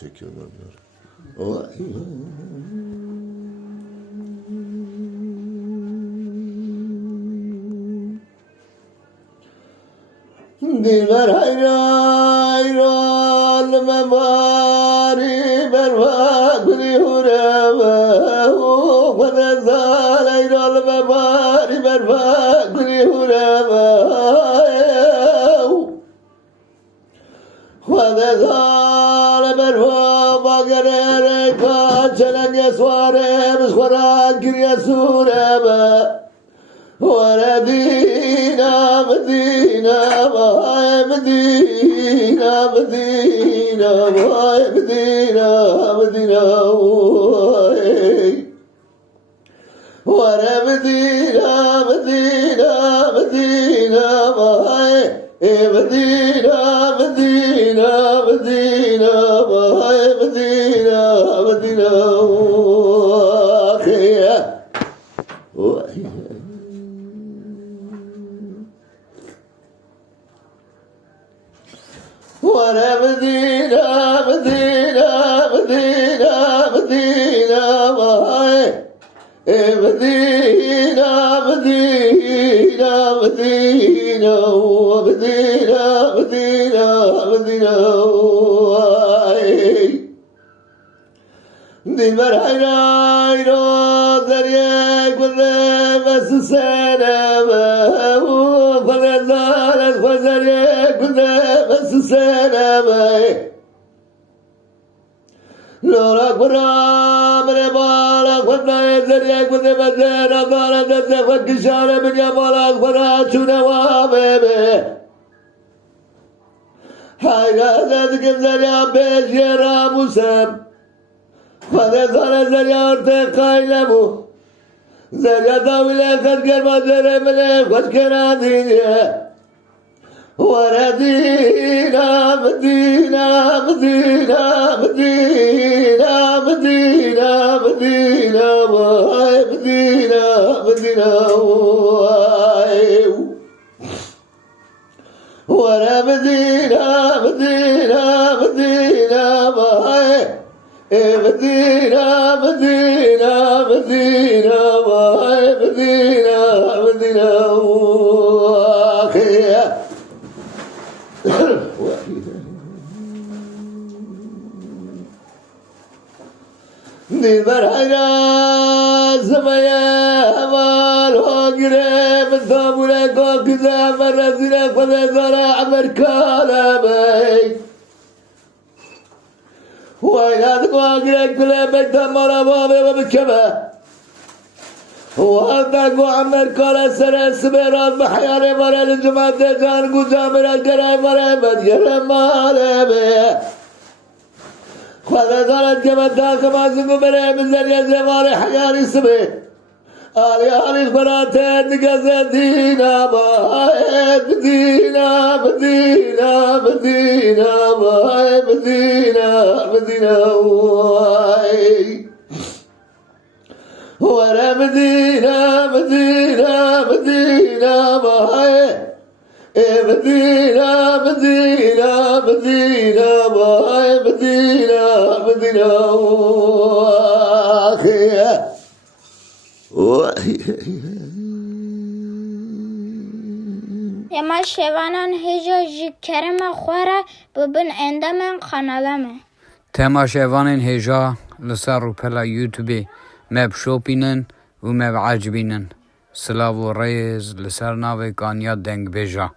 çekiyorlar bunları. Dilber hayran memari berva gri hureva Kudezal hayran memari berva gri hureva Kudezal berva bagerere kaçelen yesvare Müşkara giriye sureva وردينا مدينة وهاي مدينة مدينة وهاي مدينة مدينة ورا مدينة مدينة مدينة وهاي مدينة مدينة مدينة وهاي مدينة مدينة ورا مدينة مدينة مدينة مدينة وهاي مدينة مدينة مدينة ومدينة مدينة مدينة وهاي دلبر حيرايرو دريك وذبس سنة فغزالت فزريك وذبس سنة لوراك برام ربالك فضايا زريك وذبس سنة ضالت الزفك شارة من يمالك فراتشو نوامي هاي غازتك زريا بيش يرام وسام خدا زار زریا ارتقایلمو زریا داویله خد کرما زره مله خد کرا دینه وردینا مدینا مدینا مدینا مدینا مدینا وای مدینا مدینا وای ورا مدینا مدینا مدینا وای مدينة مدينة مدينة وهاي مدينة مدينة واخية دلبر حراس ميا همال هاقري من ثابولة قاكزة مرزينة فذي عمر كالبي وإلى قاقرك كل بيت مرة بابي وبكبه وهذا عمر كل سنة سبيرات بحياني مرة لجماعة جان قجامر القراي مرة بدقر مالي خذ ذلك جمعة كما زنقو مرة من ذلك زمالي حياني سبي آلي الفراتين نقزة دينا مدينة مدينة مدينة مدينة مدينة ورا مدينة مدينة مدينة مدينة مدينة مدينة مدينة مدينة اما شوانان هجا جی کرم خوره ببین اندامن خانالمه تماشاوانین هجا لسر روپلا یوتیوبی مب شوپینن و مب عجبینن سلاو و ریز لسر ناوی کانیا دنگ بیجا